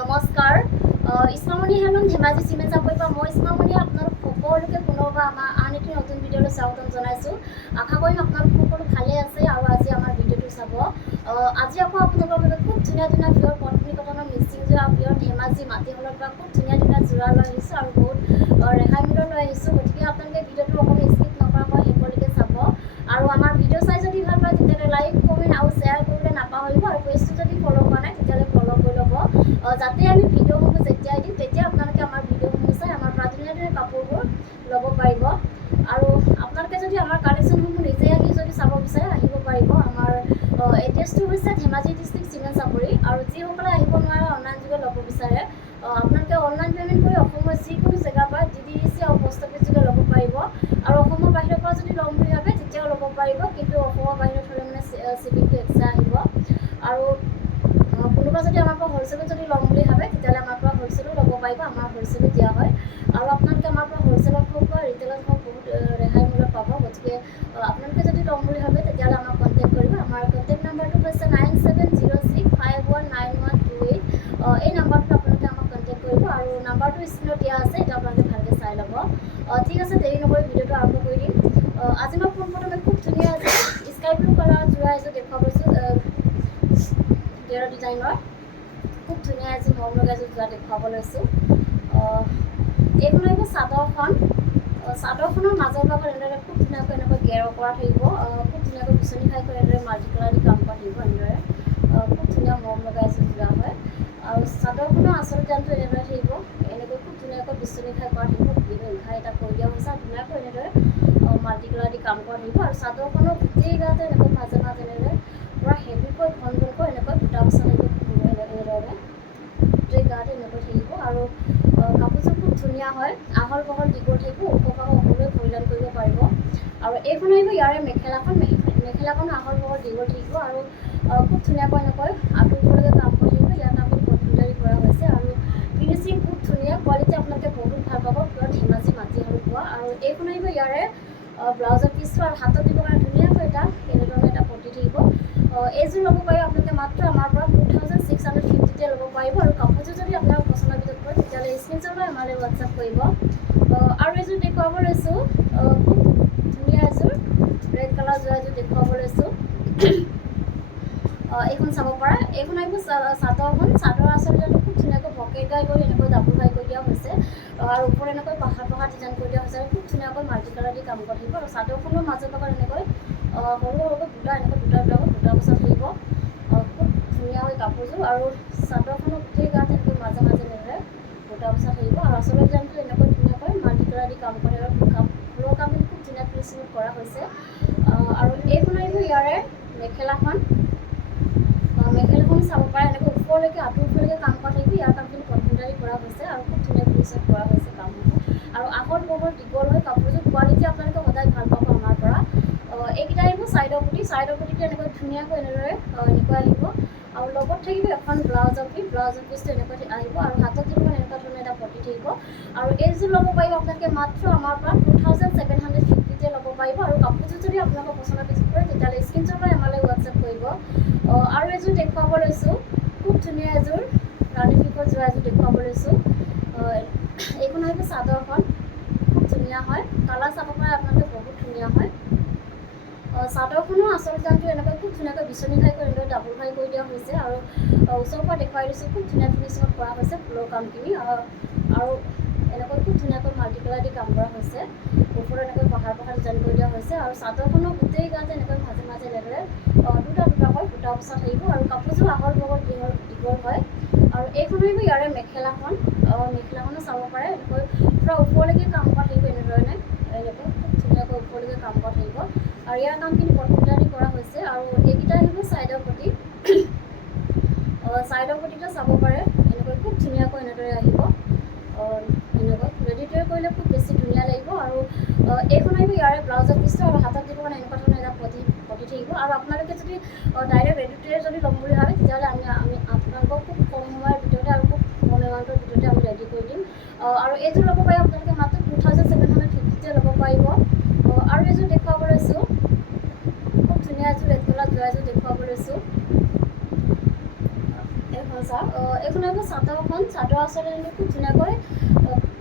নমস্কাৰ ইছমামণি helm Dhemaji cement চাপৰিৰ পৰা মই ইছমামণি আপোনালোক সকলোকে পুনৰবাৰ আমাৰ আন এটি নতুন ভিডিঅ'লৈ স্বাগতম জনাইছোঁ। আশা কৰিম আপোনালোক সকলো ভালে আছে আৰু আজি আমাৰ ভিডিঅ'টো চাব। আজি আকৌ আপোনালোকৰ বাবে খুব ধুনীয়া ধুনীয়া পিয়ৰ পত্নী কটনৰ মিচিং যোৰা আৰু পিয়ৰ ধেমাজি মাটিশালৰ পৰা খুব ধুনীয়া ধুনীয়া যোৰা লৈ আহিছোঁ আৰু বহুত ৰেহাই মূল্য লৈ আহিছোঁ। গতিকে আপোনালোকে ভিডিঅ'টো অকণমান স্কিপ নকৰাকৈ শেষলৈকে চাব আৰু আমাৰ ভিডিঅ' চাই যদি ভাল পায় তেতিয়াহ'লে লাইক কমেণ্ট আৰু শ্বেয়াৰ কৰিবলৈ নাপাহৰিব আৰু পেজটো যদি ফ'ল' কৰা নাই তেতিয়াহ'লে ফ'ল' কৰি ল'ব, যাতে আমি ভিডিঅ'সমূহ যেতিয়াই দিম তেতিয়া আপোনালোকে আমাৰ ভিডিঅ'সমূহ চাই আমাৰ পৰা ধুনীয়া ধুনীয়া কাপোৰবোৰ ল'ব পাৰিব। আৰু আপোনালোকে যদি আমাৰ কালেকশ্যনসমূহ নিজে আহি যদি চাব বিচাৰে আহিব পাৰিব। আমাৰ এড্ৰেছটো হৈছে ধেমাজি ডিষ্ট্ৰিক্ট চিমেণ্ট চাপৰি আৰু যিসকলে আহিব নোৱাৰে অনলাইন যোগে ল'ব বিচাৰে আপোনালোকে অনলাইন পে'মেণ্ট কৰি অসমৰ যিকোনো জেগাৰ পৰা DDDC আৰু পষ্ট অফিচ যোগে ল'ব পাৰিব আৰু অসমৰ বাহিৰৰ পৰা যদি ল'ম বুলি ভাবে তেতিয়াও ল'ব পাৰিব, কিন্তু অসমৰ বাহিৰত হ'লে মানে চিপিংটো এক্সট্ৰা আহিব। আৰু কোনোবা যদি আমাৰ পৰা হ'লচেলত যদি ল'ম বুলি ভাবে তেতিয়াহ'লে আমাৰ পৰা হ'লচেলো ল'ব পাৰিব, আমাৰ হ'লচেলো দিয়া হয় আৰু আপোনালোকে আমাৰ পৰা হ'লচেলত হওক বা ৰিটেইলত হওক বহুত ৰেহাই মূল্যত পাব। গতিকে আপোনালোকে যদি ল'ম বুলি ভাবে তেতিয়াহ'লে আমাক কণ্টেক্ট কৰিব। আমাৰ কণ্টেক্ট নাম্বাৰটো হৈছে 9706519128। এই নাম্বাৰটোত আপোনালোকে আমাক কণ্টেক্ট কৰিব আৰু নাম্বাৰটো স্ক্ৰীণত দিয়া আছে, এতিয়া আপোনালোকে ভালকৈ চাই ল'ব। ঠিক আছে, দেৰি নকৰি ভিডিঅ'টো আৰম্ভ কৰি দিম। আজি মই পোনপ্ৰথমে খুব ধুনীয়া স্কাই ব্লু কালাৰৰ যোৰা এযোৰ দেখুৱাব লৈছোঁ, ডিজাইনৰ খুব ধুনীয়া এযোৰ মৰম লগা এযোৰ যোৰা দেখুৱাব লৈছোঁ। এইখন আহিব চাদৰখন। চাদৰখনৰ মাজৰ ভাগত এনেদৰে খুব ধুনীয়াকৈ এনেকৈ গেৰ কৰা থাকিব, খুব ধুনীয়াকৈ বিচনী খাইকৈ এনেদৰে মাল্টি কালাৰ দি কাম কৰা থাকিব। এনেদৰে খুব ধুনীয়া মৰম লগা এযোৰ যোৰা হয় আৰু চাদৰখনৰ আচল দামটো এনেদৰে থাকিব, এনেকৈ খুব ধুনীয়াকৈ বিচনী খাই কৰা থাকিব, ঘাই এটা কৰি দিয়া হৈছে আৰু ধুনীয়াকৈ এনেদৰে মাল্টি কালাৰ দি কাম কৰা থাকিব আৰু চাদৰখনৰ গোটেই গাতে এনেকৈ মাজে মাজে এনেদৰে পূৰা হেভিকৈ ঘন ঘনকৈ এনেকৈ বুটা বচা থাকিব, এনেদৰে গোটেই গাতে এনেকৈ থাকিব আৰু কাপোৰযোৰ খুব ধুনীয়া হয়, আহল বহল দীঘল থাকিব, ওখ পাব সকলোৱে পৰিধান কৰিব পাৰিব। আৰু এইখন আহিব ইয়াৰে মেখেলাখন। মেখেলাখন আহল বহল দীঘল থাকিব আৰু খুব ধুনীয়াকৈ এনেকৈ আঁতৰিবলৈকে কাম কৰি থাকিব। ইয়াত আমি কটনজাৰী কৰা হৈছে আৰু ফিনিচিং খুব ধুনীয়া, কোৱালিটি আপোনালোকে বহুত ভাল পাব, পিয়ৰ ধেমাজি মাটিশালত পোৱা। আৰু এইখন আহিব ইয়াৰে ব্লাউজৰ পিচটো আৰু হাতত দিবৰ কাৰণে ধুনীয়াকৈ এনেধৰণে এটা পটি থাকিব। এইযোৰ ল'ব পাৰিব আপোনালোকে মাত্ৰ আমাৰ পৰা 2650 ল'ব পাৰিব আৰু কাপোৰযোৰ যদি আপোনালোক পচন্দৰ ভিতৰত পৰে তেতিয়াহ'লে স্ক্ৰীনশ্বট লৈ আমালৈ হোৱাটছআপ কৰিব। আৰু এযোৰ দেখুৱাব লৈছোঁ, খুব ধুনীয়া এযোৰ ৰেড কালাৰ যোৰা এযোৰ দেখুৱাব লৈছোঁ। এইখন চাব পৰা। এইখন আহিব চাদৰখন। চাদৰ আচলতে খুব ধুনীয়াকৈ পকেটাই কৰি এনেকৈ ডাবুল ঘাই কৰি দিয়া হৈছে আৰু ওপৰত এনেকৈ পাহাৰ পাহাৰ ডিজাইন কৰি দিয়া হৈছে আৰু খুব ধুনীয়াকৈ মাল্টি কালাৰ দি কাম কৰি থাকিব আৰু চাদৰখনৰ মাজৰ ভাগত এনেকৈ সৰু সৰুকৈ বুটা এনেকৈ বুটাবিলাকত বুটা বচা থাকিব। খুব ধুনীয়া হয় কাপোৰযোৰ আৰু চাদৰখনৰ গোটেই গাত এনেকৈ মাজে মাজে এনেদৰে বুটা বচা থাকিব আৰু আচলতে ডিজাইনটো এনেকৈ ধুনীয়াকৈ মাল্টি কালাৰ দি কাম কৰে আৰু ফুলৰ কামটো খুব ধুনীয়া ফিনিচিঙত কৰা হৈছে। আৰু এইখন আহিব ইয়াৰে মেখেলাখন। মেখেলাখন চাব পাৰে, এনেকৈ ওপৰলৈকে ওপৰলৈকে কাম কৰা থাকিব। ইয়াৰ কামখিনি কটনজাৰী কৰা হৈছে আৰু খুব ধুনীয়া ফিনিচিঙত কৰা হৈছে কামসমূহ আৰু আহল বহল দীঘল হৈ কাপোৰযোৰ কোৱালিটি আপোনালোকে সদায় ভাল পাব আমাৰ পৰা। এইকেইটা আহিব চাইডৰ পুটি। চাইডৰ পুটিটো এনেকৈ ধুনীয়াকৈ এনেদৰে এনেকৈ আহিব আৰু লগত থাকিব এখন ব্লাউজৰ পিচ। ব্লাউজৰ পিচটো এনেকৈ আহিব আৰু হাতত দিব এনেকুৱা ধৰণৰ এটা পটি থাকিব আৰু এইযোৰ ল'ব পাৰিব আপোনালোকে মাত্ৰ আমাৰ পৰা 2750 ল'ব পাৰিব আৰু কাপোৰযোৰ যদি আপোনালোকৰ পচন্দৰ পিছত পৰে তেতিয়াহ'লে স্ক্ৰীনশ্বট লৈ আমালৈ হোৱাটছআপ কৰিব। আৰু এযোৰ দেখুৱাব লৈছোঁ, খুব ধুনীয়া এযোৰ ৰাণী পিকৰ যোৰা এযোৰ দেখুৱাব লৈছোঁ। এইখন আহিব চাদৰখন, খুব ধুনীয়া হয়, কালাৰ চাব পাৰে আপোনালোকে, বহুত ধুনীয়া হয়। চাদৰখনৰ আচল দামটো এনেকৈ খুব ধুনীয়াকৈ বিচনী ঘাই কৰি এনেকৈ ডাবুল ঘাই কৰি দিয়া হৈছে আৰু ওচৰৰ পৰা দেখুৱাই দিছোঁ, খুব ধুনীয়া ফিনিচিঙত কৰা হৈছে ফুলৰ কামখিনি আৰু এনেকৈ খুব ধুনীয়াকৈ মাল্টি কালাৰ দি কাম কৰা হৈছে। ওপৰত এনেকৈ পাহাৰ পাহাৰ ডিজাইন কৰি দিয়া হৈছে আৰু চাদৰখনৰ গোটেই গাতে এনেকৈ মাজে মাজে এনেদৰে দুটা দুটাকৈ বুটা বচা থাকিব আৰু কাপোৰযোৰ আহল বহল দীঘল হয়। আৰু এইখন আহিব ইয়াৰে মেখেলাখন। মেখেলাখনো চাব পাৰে, এনেকৈ পূৰা ওপৰলৈকে কাম কৰা থাকিব, এনেধৰণে এনেকৈ খুব ধুনীয়াকৈ ওপৰলৈকে কাম কৰা থাকিব আৰু ইয়াৰ কামখিনি কটনজাৰী কৰা হৈছে। আৰু এইকেইটা আহিব চাইডৰ পটি। চাইডৰ পটিটো চাব পাৰে, এনেকৈ খুব ধুনীয়াকৈ এনেদৰে আহিব, এনেকৈ ৰেডি টু কৰিলে খুব বেছি ধুনীয়া লাগিব। আৰু এইখন আহিব ইয়াৰে ব্লাউজৰ পিচটো আৰু হাতত দিব মানে এনেকুৱা ধৰণৰ এটা পটি থাকিব আৰু আপোনালোকে যদি ডাইৰেক্ট ৰেডি টু যদি ল'ম বুলি ভাবে তেতিয়াহ'লে আমি আপোনালোকক খুব কম সময়ৰ ভিতৰতে আৰু খুব কম এমাউণ্টৰ ভিতৰতে আমি ৰেডি কৰি দিম। আৰু এইযোৰ ল'ব পাৰিব আপোনালোকে মাত্ৰ 2750 ল'ব পাৰিব। আৰু এযোৰ দেখুৱাব লৈছোঁ, খুব ধুনীয়া এযোৰ ৰেড কালাৰ যোৰা এযোৰ দেখুৱাব লৈছোঁ। এইখন চাওক, এইখন এইখন আহিব চাদৰখন চাদৰ আঁচলটো খুব ধুনীয়াকৈ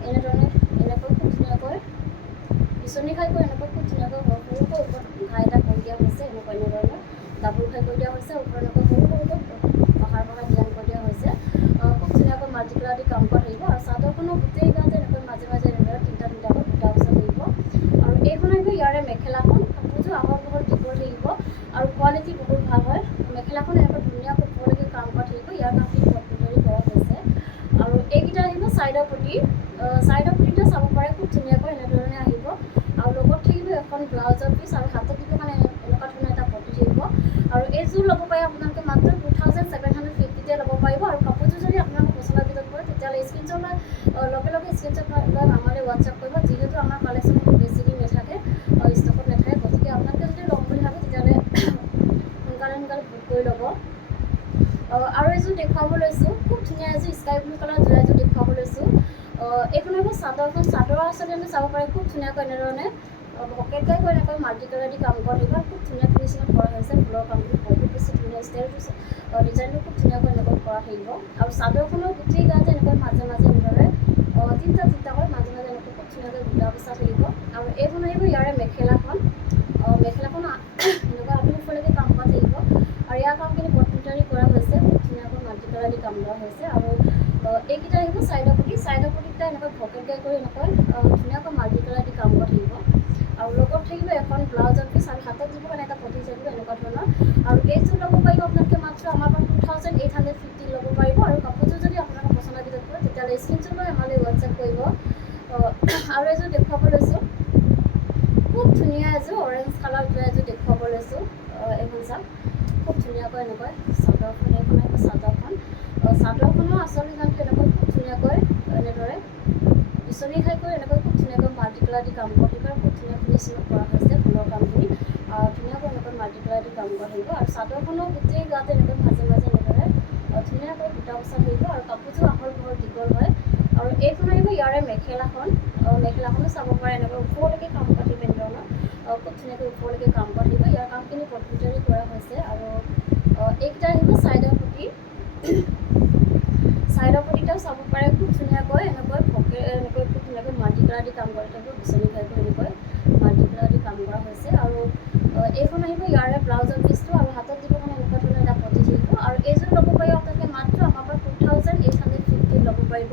এনেধৰণে এনেকৈ খুব ধুনীয়াকৈ বিচনী খাইকৈ এনেকৈ খুব ধুনীয়াকৈ সৰু সৰুকৈ ওপৰত ঘাই এটা কৰি দিয়া হৈছে এনেধৰণৰ ডাবুল ঘাই কৰি দিয়া হৈছে ওপৰত এনেকৈ সৰু সৰুকৈ পাহাৰ ডিজাইন কৰি দিয়া হৈছে খুব ধুনীয়াকৈ মাল্টি কালাৰ দি কাম কৰা থাকিব আৰু চাদৰখনৰ গোটেই গাতে এনেকৈ মাজে মাজে এনেদৰে তিনিটা তিনিটাকৈ বুটা বচা থাকিব আৰু এইখন আহিব ইয়াৰে মেখেলাখন কাপোৰযোৰ আহল বহল দীঘল থাকিব আৰু কোৱালিটি বহুত ভাল হয় মেখেলাখন এনেকৈ ধুনীয়াকৈ ওপৰলৈকে কাম কৰা থাকিব ইয়াৰ কামখিনি কটকটৰি কৰা হৈছে আৰু এইকেইটা আহিব ছাইডৰ পটিটা চাব পাৰে খুব ধুনীয়াকৈ এনেধৰণে আহিব আৰু লগত থাকিব এখন ব্লাউজৰ পিচ আৰু হাতত দিব কাৰণে এনেকুৱা ধৰণৰ এটা পটি থাকিব আৰু এইযোৰ ল'ব পাৰে আপোনালোকে মাত্ৰ 2750 ল'ব পাৰিব আৰু কাপোৰযোৰ যদি আপোনালোকৰ পচন্দৰ ভিতৰত পৰে তেতিয়াহ'লে স্ক্ৰীনশ্বট লগে স্ক্ৰীনশ্বট লৈ আমালৈ হোৱাটছআপ কৰিব যিহেতু আমাৰ কালেকশ্যন বেছি দিন নাথাকে ষ্টকত নাথাকে গতিকে আপোনালোকে যদি ল'ম বুলি ভাবে তেতিয়াহ'লে সোনকালে বুক কৰি ল'ব আৰু এযোৰ দেখুৱাব লৈছোঁ খুব ধুনীয়া এযোৰ স্কাই ব্লু কালাৰ যোৰা এযোৰ দেখুৱাব লৈছোঁ এইখন হ'ব চাদৰখন চাদৰৰ আচলতে চাব পাৰে খুব ধুনীয়াকৈ এনেধৰণে পকেট গাই কৰি এনেকৈ মাল্টি কালাৰ দি কাম কৰা থাকিব খুব ধুনীয়া ফিনিচিঙত কৰা হৈছে ফুলৰ কামটো বহুত বেছি ধুনীয়া ষ্টাইলটো ডিজাইনটো খুব ধুনীয়াকৈ এনেকৈ কৰা থাকিব আৰু চাদৰখনৰ গোটেই গাতে এনেকৈ মাজে মাজে এনেদৰে তিনিটাকৈ মাজে মাজে এনেকৈ খুব ধুনীয়াকৈ বুটা বচা থাকিব আৰু এইখন আহিব ইয়াৰে মেখেলাখন এনেকুৱা আঁঠুৰলৈকে কাম কৰা থাকিব আৰু ইয়াৰ কামখিনি কটকটৰি কৰা হৈছে খুব ধুনীয়াকৈ মাল্টি কালাৰ দি কাম কৰা হৈছে আৰু এইকেইটা আহিব ছাইডৰ পটিকেইটা এনেকৈ পকেট গাই কৰি এনেকৈ ধুনীয়াকৈ মাল্টি কালাৰ দি কাম কৰা থাকিব আৰু লগত থাকিব এখন ব্লাউজৰ পিচ আৰু হাতত দিব কাৰণে এটা পটি থাকিব এনেকুৱা ধৰণৰ আৰু এইযোৰ ল'ব পাৰিব আপোনালোকে মাত্ৰ আমাৰ পৰা 2850 ল'ব পাৰিব আৰু কাপোৰযোৰ যদি আপোনালোকৰ পচন্দৰ ভিতৰত পৰে তেতিয়াহ'লে স্ক্ৰীনশ্বট লৈ আমালৈ হোৱাটছআপ কৰিব আৰু এযোৰ দেখুৱাব লৈছোঁ খুব ধুনীয়া এযোৰ অৰেঞ্জ কালাৰ যোৱা এযোৰ দেখুৱাব লৈছোঁ এইখন চাওক খুব ধুনীয়াকৈ এনেকৈ চাদৰখন এইখন আহিব চাদৰখনৰ আচলতে গানটো এনেকৈ খুব ধুনীয়াকৈ এনেদৰে বিচনী খাইকৈ এনেকৈ খুব ধুনীয়াকৈ মাল্টি কালাৰ দি কাম কৰা থাকিব আৰু খুব ধুনীয়া ফিনিচিঙত কৰা হৈছে ফুলৰ কামখিনি ধুনীয়াকৈ এনেকৈ মাল্টি কালাৰ দি কাম কৰা থাকিব আৰু চাদৰখনৰ গোটেই গাতে এনেকৈ মাজে মাজে এনেদৰে ধুনীয়াকৈ বুটা বচা থাকিব আৰু কাপোৰযোৰ আহল বহল দীঘল হয় আৰু এইখন আহিব ইয়াৰে মেখেলাখনো চাব পাৰে এনেকৈ ওপৰলৈকে কাম কৰা থাকিব এনেধৰণৰ খুব ধুনীয়াকৈ ওপৰলৈকে কাম কৰা থাকিব ইয়াৰ কামখিনি কটকটৰি কৰা হৈছে আৰু এইকেইটা আহিব ছাইডৰ পটিটাও চাব পাৰে খুব ধুনীয়াকৈ এনেকৈ খুব ধুনীয়াকৈ মাল্টি কালাৰ দি কাম কৰা থাকিব বিচনী খাইকৈ এনেকৈ মাল্টি কালাৰ দি কাম কৰা হৈছে আৰু এইখন আহিব ইয়াৰে ব্লাউজৰ পিচটো আৰু হাতত দিব কাৰণে এনেকুৱা ধৰণৰ এটা পটি থাকিব আৰু এইযোৰ ল'ব পাৰিব আপোনালোকে মাত্ৰ আমাৰ পৰা 2850 ল'ব পাৰিব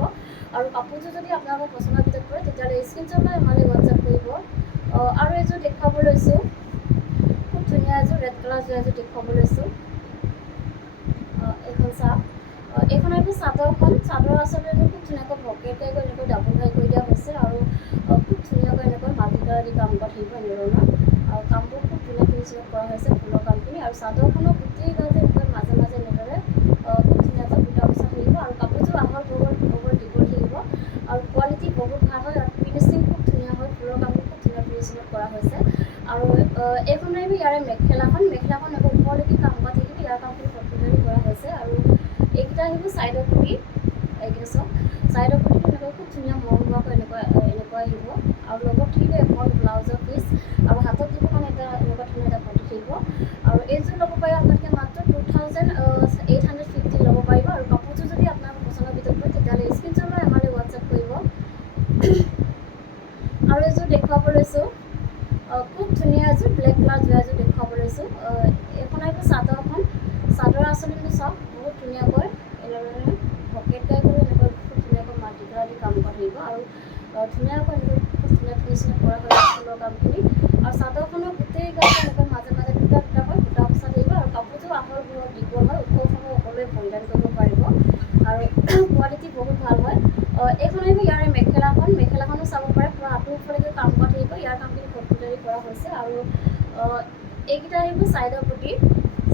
আৰু কাপোৰযোৰ যদি আপোনালোকৰ পচন্দৰ ভিতৰত পৰে তেতিয়াহ'লে স্ক্ৰীনশ্বট লৈ আমালৈ হোৱাটছআপ কৰিব আৰু এযোৰ দেখুৱাব লৈছোঁ খুব ধুনীয়া এযোৰ ৰেড কালাৰ যোৱা এযোৰ দেখুৱাব লৈছোঁ এইখন চাওক এইখন আহিব চাদৰ আচলতে খুব ধুনীয়াকৈ পকেট গাই কৰি এনেকৈ ডাবুল ঘাই কৰি দিয়া হৈছে আৰু খুব ধুনীয়াকৈ এনেকৈ মাল্টি কালাৰ দি কাম কৰা থাকিব এনেধৰণৰ আৰু কামবোৰ খুব ধুনীয়া ফিনিচিঙত কৰা হৈছে ফুলৰ কামখিনি আৰু চাদৰখনৰ গোটেই গাতে এনেকৈ মাজে মাজে এনেদৰে খুব ধুনীয়াকৈ বুটা বচা থাকিব আৰু কাপোৰযোৰ আহল বহল দীঘল থাকিব আৰু কোৱালিটি বহুত ভাল হয় আৰু ফিনিচিং খুব ধুনীয়া হয় ফুলৰ কামবোৰ খুব ধুনীয়া ফিনিচিঙত কৰা হৈছে আৰু এইখন আহিব ইয়াৰে মেখেলাখন এনেকৈ ওপৰলৈকে কাম কৰা থাকিব ইয়াৰ কামখিনি কটকটৰি কৰা হৈছে আৰু এইকেইটা আহিব ছাইডৰ পটি এইকেইটা চাওক ছাইডৰ পটিটো এনেকৈ খুব ধুনীয়া মৰমোৱাকৈ এনেকুৱা আহিব আৰু লগত থাকিব এখন ব্লাউজৰ পিচ আৰু হাতত দিব কাৰণে এনেকুৱা ধৰণৰ এটা পটি থাকিব আৰু এইযোৰ ল'ব পাৰিব আপোনালোকে মাত্ৰ 2850 ল'ব পাৰিব আৰু কাপোৰযোৰ যদি আপোনালোকৰ পচন্দৰ ভিতৰত পৰে তেতিয়াহ'লে স্ক্ৰীনশ্বট লৈ আমালৈ হোৱাটছআপ কৰিব আৰু এযোৰ দেখুৱাব লৈছোঁ খুব ধুনীয়া এযোৰ ব্লেক কালাৰ যোৱা এযোৰ দেখুৱাব লৈছোঁ এইখন আহিব চাদৰ আচলতে চাওক বহুত ধুনীয়াকৈ এনেধৰণে পকেট গাই কৰি এনেকৈ খুব ধুনীয়াকৈ মাল্টি কালাৰ দি কাম কৰা থাকিব আৰু ধুনীয়াকৈ এনেকৈ খুব ধুনীয়া ফিনিচিঙত কৰা হয় ফুলৰ কামখিনি আৰু চাদৰখনৰ গোটেই গাতে এনেকৈ মাজে মাজে দুটাকৈ বুটা বচা থাকিব আৰু কাপোৰযোৰ আহল বহল দীঘল হয় ওখ সকলোৱে পৰিধান কৰিব পাৰিব আৰু কোৱালিটি বহুত ভাল হয় এইখন আহিব ইয়াৰে মেখেলাখনো চাব পাৰে পুৰা আঁঠুৰ ওপৰলৈকে কাম কৰা থাকিব ইয়াৰ কামখিনি কটকটৰি কৰা হৈছে আৰু এইকেইটা আহিব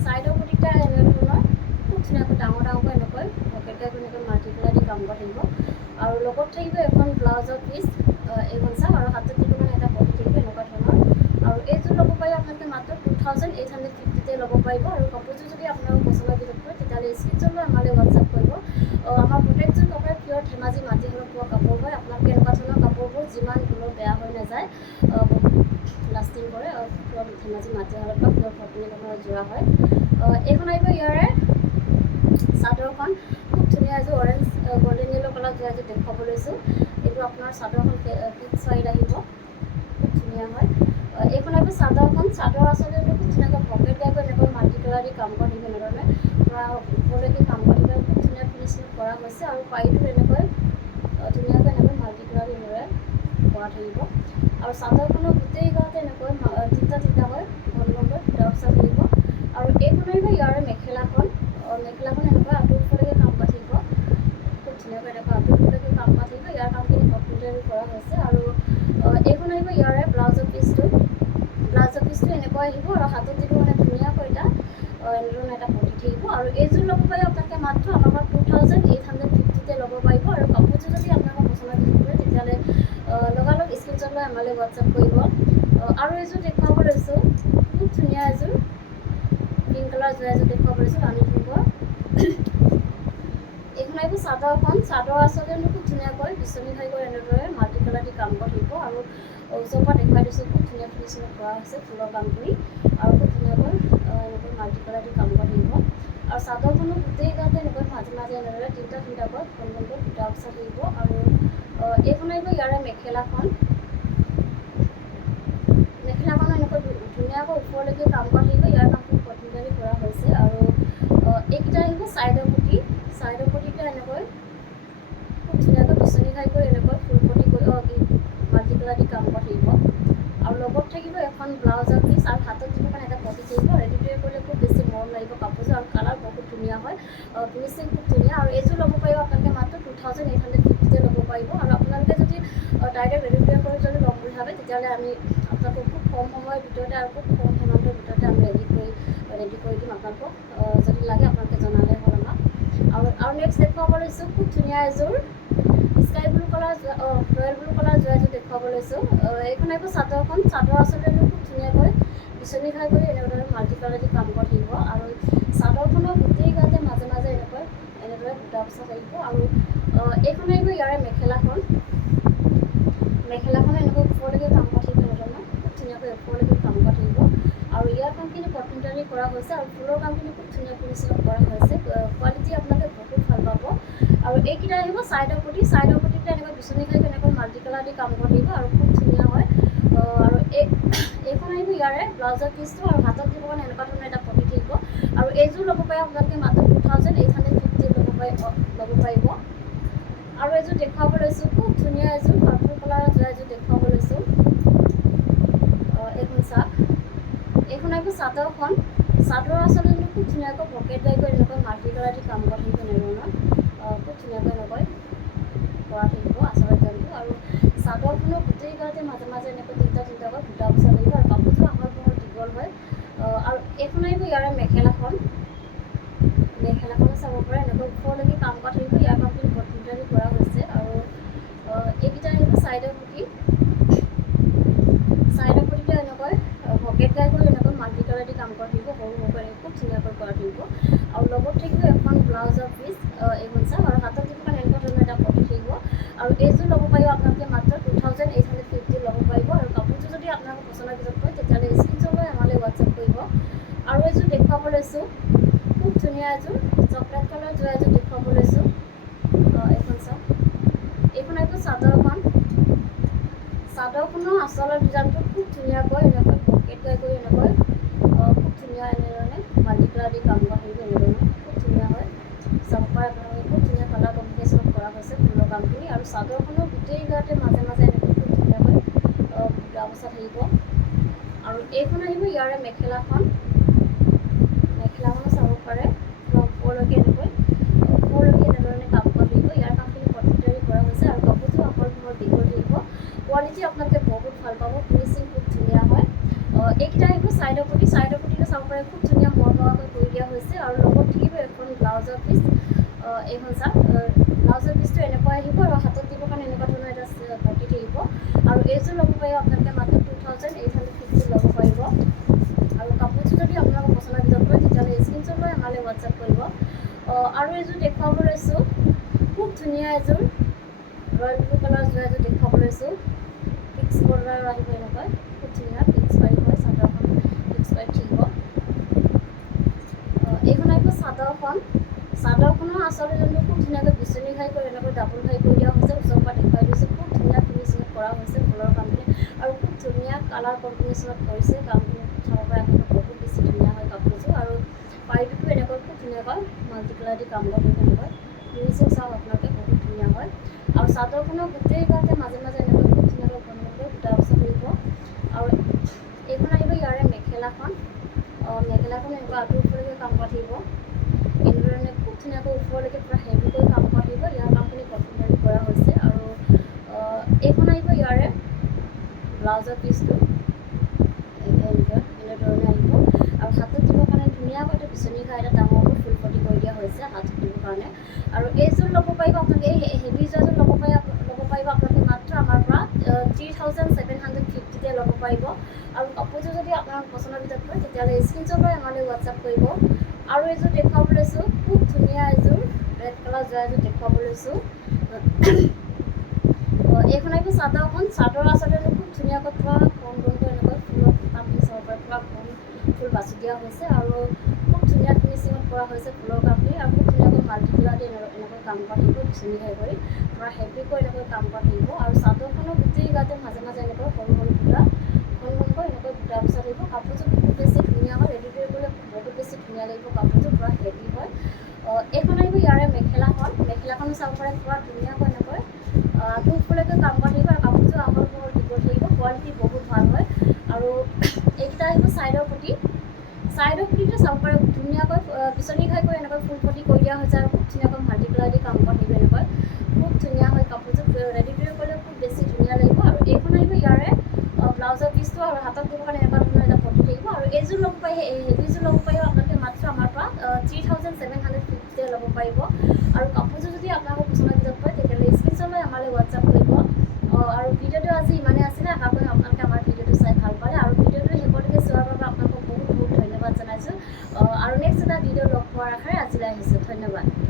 ছাইডৰ পটিকেইটা এনেধৰণৰ খুব ধুনীয়াকৈ ডাঙৰকৈ এনেকৈ পকেট গাই এনেকৈ মাল্টি কালাৰ দি কাম কৰা থাকিব আৰু লগত থাকিব এখন ব্লাউজৰ পিচ এইখন চাওক আৰু হাতত দিব কাৰণে এটা পটি থাকিব এনেকুৱা ধৰণৰ আৰু এইযোৰ ল'ব পাৰিব আপোনালোকে মাত্ৰ 2850 ল'ব পাৰিব আৰু কাপোৰযোৰ যদি আপোনালোকৰ পচন্দৰ ভিতৰত পৰে তেতিয়াহ'লে স্ক্ৰীনশ্বট লৈ আমালৈ হোৱাটছআপ কৰিব আমাৰ প্ৰত্যেকযোৰ কাপোৰ পিয়ৰ ধেমাজি মাটিশালত পোৱা কাপোৰ হয় আপোনালোকে এনেকুৱা ধৰণৰ কাপোৰবোৰ যিমান ধুলেও বেয়া হৈ নাযায় লাষ্টিং কৰে ধেমাজি মাটিশালত পৰা পিয়ৰ কটনৰ যোৰা হয় এইখন আহিব ইয়াৰে চাদৰখন খুব ধুনীয়া এযোৰ গোল্ডেন য়েলো কালাৰ যোৰা এযোৰ দেখুৱাব লৈছোঁ। এইটো আপোনাৰ চাদৰখন পিক চাইড আহিব, খুব ধুনীয়া হয়। এইখন আহিব চাদৰখন, চাদৰ আচলতে খুব ধুনীয়াকৈ পকেট টাইপৰ এনেকৈ মাল্টি কালাৰ দি কাম কৰি থাকিব, এনেধৰণে পূৰা ওপৰলৈকে কাম কৰি থাকিব, খুব ধুনীয়া ফিনিচিং কৰা হৈছে। আৰু পাৰিটো এনেকৈ ধুনীয়াকৈ এনেকৈ মাল্টি কালাৰ দি এনেদৰে কৰা থাকিব। আৰু চাদৰখনৰ গোটেই গাতে এনেকৈ তিনিটা হয় ঘন ঘনকৈ দুটা বচা থাকিব। আৰু এইখন আহিব ইয়াৰে মেখেলাখন, মেখেলাখন এনেকৈ আঁতৰ ওপৰলৈকে কাম কৰি থাকিব, খুব ধুনীয়াকৈ এনেকৈ আঁতৰ ওপৰলৈকে কাম কৰি থাকিব। ইয়াৰ কামখিনি কমপ্লিট কৰা হৈছে। আৰু এইখন আহিব ইয়াৰে ব্লাউজৰ পিচটো, ব্লাউজৰ পিচটো এনেকৈ আহিব। আৰু হাতত যিটো মানে ধুনীয়াকৈ এনেধৰণে এটা পতি থাকিব। আৰু এইযোৰ ল'ব পাৰিব আপোনালোকে মাত্ৰ আমাৰ পৰা 2850তে ল'ব পাৰিব। আৰু কাপোৰযোৰ যদি আপোনালোকৰ পচন্দ কৰে তেতিয়াহ'লে লগালগ স্ক্ৰীনশ্বট লৈ আমালৈ হোৱাটছআপ কৰিব। আৰু এইযোৰ দেখুৱাব লৈছোঁ, খুব ধুনীয়া এযোৰ পিংক কালাৰ যোৰা এযোৰ দেখুৱাব লৈছোঁ ৰাণী পিংকৰ। এইখন আহিব চাদৰখন, চাদৰ আচলতে খুব ধুনীয়াকৈ বিচনী খাই কৰি এনেদৰে মাল্টি কালাৰ দি কাম কৰি থাকিব। আৰু ওচৰৰ পৰা দেখুৱাই দিছোঁ, খুব ধুনীয়া ফিনিচিং কৰা হৈছে ফুলৰ কাম কৰি। আৰু খুব ধুনীয়াকৈ এনেকৈ মাল্টি কালাৰ দি কাম কৰি থাকিব। আৰু চাদৰখনৰ গোটেই গাতে এনেকৈ মাজে মাজে এনেদৰে তিনিটাকৈ ঘন ঘনকৈ দুটা বচা থাকিব। আৰু এইখন আহিব ইয়াৰে মেখেলাখন, মেখেলাখনো এনেকৈ ধুনীয়াকৈ ওপৰলৈকে কাম কৰা থাকিব। ইয়াৰ কামখিনি কঠিনভাৱে কৰা হৈছে। আৰু এইকেইটা আহিব চাইডৰ পটি, চাইডৰ পটিটো এনেকৈ খুব ধুনীয়াকৈ বিচনী খাই কৰি এনেকৈ ফুল পটি কৰি মাল্টি কালাৰ দি কাম কৰি থাকিব। আৰু লগত থাকিব এখন ব্লাউজৰ পিচ, আৰু হাতত যিটো মানে এটা পটি থাকিব। ৰেডি টু কৰিলে খুব বেছি মৰম লাগিব কাপোৰযোৰ, আৰু কালাৰ বহুত ধুনীয়া হয়, ফিনিচিং খুব ধুনীয়া। আৰু এইযোৰ ল'ব পাৰিব আপোনালোকে মাত্ৰ 2850তে ল'ব পাৰিব। আৰু আপোনালোকে যদি ডাইৰেক্ট ৰেডি টু কৰি যদি ল'ম বুলি ভাবে তেতিয়াহ'লে আমি আপোনালোকক খুব কম সময়ৰ ভিতৰতে আৰু খুব কম এমাউণ্টৰ ভিতৰতে আমি ৰেডি কৰি দিম আপোনালোকক। যদি লাগে আপোনালোকে জনালে হ'ল আমাক। আৰু নেক্সট দেখুৱাব লৈছোঁ খুব ধুনীয়া এযোৰ sky blue colour, royal blue colour যোৰা এযোৰ দেখুৱাব লৈছোঁ। এইখন আহিব চাদৰখন, চাদৰ আচলতে খুব ধুনীয়াকৈ বিচনী খাই কৰি এনেদৰে মাল্টি কালাৰ দি কাম কৰি থাকিব। আৰু চাদৰখনৰ গোটেই গাতে মাজে মাজে এনেদৰে বুটা বচা থাকিব। আৰু এইখন আহিব ইয়াৰে মেখেলাখন, মেখেলাখন এনেকৈ ওপৰলৈকে কাম কৰি থাকিব, এনেধৰণে খুব ধুনীয়াকৈ ওপৰলৈকে কাম কৰি থাকিব। আৰু ইয়াৰ কামখিনি কটনটাৰী কৰা হৈছে। আৰু ফুলৰ কামখিনি খুব ধুনীয়া ফিনিচিং কৰা হৈছে, কোৱালিটি আপোনালোকে বহুত ভাল পাব। আৰু এইকেইটা আহিব চাইডৰ পটি, চাইডৰ পটিটো এনেকৈ বিচনী খাই এনেকৈ মাল্টি কালাৰ দি কাম কৰি থাকিব, আৰু খুব ধুনীয়া হয়। আৰু এইখন আহিব ইয়াৰে ব্লাউজৰ পিচটো, আৰু হাতত দিব কাৰণে এনেকুৱা ধৰণৰ এটা পটি থাকিব। আৰু এইযোৰ ল'ব পাৰে আপোনালোকে মাত্ৰ 2850 ল'ব পাৰিব। আৰু এযোৰ দেখুৱাব লৈছোঁ, খুব ধুনীয়া এযোৰ পাৰ্পল কালাৰৰ যোৰা এযোৰ দেখুৱাব লৈছোঁ। এইখন চাওক, এইখন আহিব চাদৰখন, চাদৰ আচলতে খুব ধুনীয়াকৈ পকেট টাইপ কৰি এনেকৈ মাল্টি কালাৰ দি কাম কৰি থাকিব, এনেধৰণৰ খুব ধুনীয়াকৈ এনেকৈ কৰা থাকিব আচলতে ডিজাইনটো। আৰু চাদৰখনৰ গোটেই গাতে মাজে মাজে এনেকৈ তিনিটাকৈ বুটা বচা থাকিব। আৰু কাপোৰযোৰ আহল বহল দীঘল হয়। আৰু এইখন আহিব ইয়াৰে মেখেলাখন, মেখেলাখনো চাব পাৰে এনেকৈ ওপৰলৈকে কাম কৰা থাকিব। ইয়াৰ কামখিনি কটনটাৰী কৰা হৈছে। আৰু এইকেইটা আহিব চাইডৰ পটি, চাইডৰ পটিটো এনেকৈ পকেট টাইপ কৰি এনেকৈ মাল্টি কালাৰ দি কাম কৰা থাকিব, সৰু সৰুকৈ খুব ধুনীয়াকৈ কৰা থাকিব। আৰু লগত থাকিব এখন ব্লাউজৰ পিচ, এইখন চাওক। আৰু হাতত দিব কাৰণে এনেকুৱা ধৰণৰ এটা পটি থাকিব। আৰু এইযোৰ ল'ব পাৰিব আপোনালোকে মাত্ৰ 2850 ল'ব পাৰিব। আৰু কাপোৰযোৰ যদি আপোনালোকৰ পচন্দৰ ভিতৰত হয় তেতিয়াহ'লে স্ক্ৰীনশ্বট লৈ আমালৈ হোৱাটছআপ কৰিব। আৰু এইযোৰ দেখুৱাব লৈছোঁ, খুব ধুনীয়া এযোৰ চকলেট কালাৰ যোৰা এযোৰ দেখুৱাব লৈছোঁ। এইখন চাওক, এইখন আহিব চাদৰখন, চাদৰখনৰ আচলৰ ডিজাইনটো খুব ধুনীয়াকৈ এনেকৈ পকেট টাইপ কৰি এনেকৈ খুব ধুনীয়া এনেধৰণে মাল্টি কালাৰ দি কাম কৰা থাকিব, এনেধৰণে খুব ধুনীয়া হয়। চাব পাৰে আপোনালোকে, খুব ধুনীয়া কালাৰ কম্বিনেশ্যনত কৰা হৈছে ফুলৰ কামখিনি। আৰু চাদৰখনৰ গোটেই গাতে মাজে মাজে এনেকৈ খুব ধুনীয়াকৈ বুটা বচা থাকিব। আৰু এইখন আহিব ইয়াৰে মেখেলাখন, মেখেলাখনো চাব পাৰে ওপৰলৈকে এনেধৰণে কাম কৰা থাকিব। ইয়াৰ কামখিনি কটনটাৰী কৰা হৈছে। আৰু কাপোৰযোৰ আহল বহল দীঘল থাকিব, কোৱালিটি আপোনালোকে বহুত ভাল পাব, ফিনিচিং খুব ধুনীয়া হয়। এইকেইটা আহিব চাইডৰ পটি, চাইডৰ পটিটো চাব পাৰে খুব ধুনীয়া মৰমৰাকৈ কৰি দিয়া হৈছে। আৰু লগত থাকিব এখন ব্লাউজৰ পিচ, এইখন চাওক, ব্লাউজৰ পিচটো এনেকুৱা আহিব। আৰু হাতত দিবৰ কাৰণে এনেকুৱা ধৰণৰ এটা পটি থাকিব। আৰু এইযোৰ ল'ব পাৰিব আপোনালোকে মাত্ৰ 2850 ল'ব পাৰিব। আৰু কাপোৰযোৰ যদি আপোনালোকৰ পচন্দৰ ভিতৰত হয় তেতিয়াহ'লে স্ক্ৰীনশ্বট লৈ আমালৈ হোৱাটছআপ কৰিব। আৰু এযোৰ দেখুৱাব লৈছোঁ, খুব ধুনীয়া এযোৰ ৰয়েল ব্লু কালাৰ যোৰা এযোৰ দেখুৱাব লৈছোঁ। পিক্স বৰ্ডাৰ আহিব এনেকৈ, খুব ধুনীয়া পিক্স পাই হয়, চাদৰখন পিক্স পাই থাকিব। এইখন আহিব চাদৰখন, চাদৰখনৰ আচলতে যোনটো খুব ধুনীয়াকৈ বিচনী খাই কৰি ডাবল ভাই কৰি দিয়া হৈছে, ওচৰৰ পৰা দেখুৱাই দিছোঁ। খুব ধুনীয়া ফিনিচিঙত কৰা হৈছে ফুলৰ কামখিনি আৰু খুব ধুনীয়া কালাৰ কম্বিনেশ্যনত কৰিছে কামখিনি। চাব পাৰে আপোনালোকে বহুত বেছি ধুনীয়া হয় কাপোৰযোৰ আৰু পাৰিটোতো এনেকৈ খুব ধুনীয়াকৈ মাল্টি কালাৰ দি কাম কৰি এনেকৈ ফিনিচিং চাওক আপোনালোকে বহুত ধুনীয়া হয় আৰু চাদৰখনৰ গোটেইগাতে মাজে মাজে এনেকৈ খুব ধুনীয়াকৈ ঘনকৈ বুটা বচা থাকিব আৰু এইখন আহিব ইয়াৰে মেখেলাখন। মেখেলাখন এনেকুৱা আঁঠুৰ ওপৰলৈকে কাম কৰা থাকিব, এনেধৰণে খুব ধুনীয়াকৈ ওপৰলৈকে পূৰা হেভিকৈ কাম কৰা থাকিব। ইয়াৰ কামখিনি কটনেৰে কৰা হৈছে আৰু এইখন আহিব ইয়াৰে ব্লাউজৰ পিচটো এনেধৰণে আহিব আৰু হাতত দিবৰ কাৰণে ধুনীয়াকৈ এটা বিচনী ঘাই এটা ডাঙৰকৈ ফুল পটি কৰি দিয়া হৈছে হাতত দিবৰ কাৰণে। আৰু এইযোৰ ল'ব পাৰিব আপোনালোকে, এই হেভি যোৱাযোৰ ল'ব পাৰিব আপোনালোকে মাত্ৰ আমাৰ পৰা 3750 ল'ব পাৰিব। আৰু কাপোৰযোৰ যদি আপোনাৰ পচন্দৰ ভিতৰত পৰে তেতিয়াহ'লে স্ক্ৰীনশ্বট লৈ আমালৈ হোৱাটছআপ কৰিব। আৰু এইযোৰ দেখুৱাব লৈছোঁ, খুব ধুনীয়া এযোৰ ৰেড কালাৰ যোৱা এযোৰ দেখুৱাব লৈছোঁ। এইখন আহিব চাদৰখন। চাদৰ আচলতে খুব ধুনীয়াকৈ পূৰা ঘন ঘনকৈ এনেকৈ ফুলৰ কামখিনি চাব পাৰে, পূৰা ঘন ফুল বাছি দিয়া হৈছে আৰু খুব ধুনীয়া ফিনিচিঙত কৰা হৈছে ফুলৰ কামখিনি আৰু খুব ধুনীয়াকৈ মাল্টি কালাৰ দি এনেকৈ কাম কৰা থাকিব, বিচনী ঘাই কৰি পূৰা হেভিকৈ এনেকৈ কাম কৰা থাকিব। আৰু চাদৰখনৰ গোটেই গাতে মাজে মাজে এনেকৈ সৰু সৰু বুটা ঘন ঘনকৈ এনেকৈ বুটা বচা থাকিব। কাপোৰযোৰ বহুত বেছি ধুনীয়া হয়, ৰেডি কৰি গ'লে বহুত বেছি ধুনীয়া লাগিব, কাপোৰযোৰ পূৰা হেভি হয়। এইখন আহিব ইয়াৰে মেখেলাখন। মেখেলাখনো চাব পাৰে পূৰা ধুনীয়াকৈ এনেকৈ আঁঠুৰ ওপৰলৈকে কাম কৰা থাকিব আৰু কাপোৰযোৰ আহল বহল দীঘল থাকিব, কোৱালিটি বহুত ভাল হয়। আৰু এইকেইটা আহিব ছাইডৰ পটি। ছাইডৰ পটিটো চাব পাৰে ধুনীয়াকৈ বিচনী ঘাই কৰি এনেকৈ ফুল পটি কৰি দিয়া হৈছে আৰু খুব ধুনীয়াকৈ মাল্টি কালাৰ দি কাম কৰা থাকিব এনেকৈ খুব ধুনীয়া হয়। কাপোৰযোৰ ৰেডি কৰি গ'লে খুব বেছি ধুনীয়া লাগিব। আৰু এইখন আহিব ইয়াৰে ব্লাউজৰ পিচটো আৰু হাতত দিবৰ কাৰণে এনেকুৱা ধৰণৰ এটা পটি থাকিব। আৰু এইযোৰ ল'ব পাৰি, হেভিযোৰ ল'ব পাৰিব আপোনালোকে মাত্ৰ আমাৰ পৰা 3750 ল'ব পাৰিব। আৰু কাপোৰযোৰ যদি আপোনালোকৰ পচন্দৰ ভিতৰত পৰে তেতিয়াহ'লে স্ক্ৰীনশ্বট লৈ আমালৈ হোৱাটছআপ কৰিব। আৰু ভিডিঅ'টো আজি ইমানেই আছিলে, আশা কৰিম আপোনালোকে আমাৰ ভিডিঅ'টো চাই ভাল পালে আৰু ভিডিঅ'টো শেষলৈকে চোৱাৰ বাবে আপোনালোকক বহুত বহুত ধন্যবাদ জনাইছোঁ। আৰু নেক্সট এটা ভিডিঅ' লগ পোৱাৰ আশাৰে আজিলৈ আহিছোঁ, ধন্যবাদ।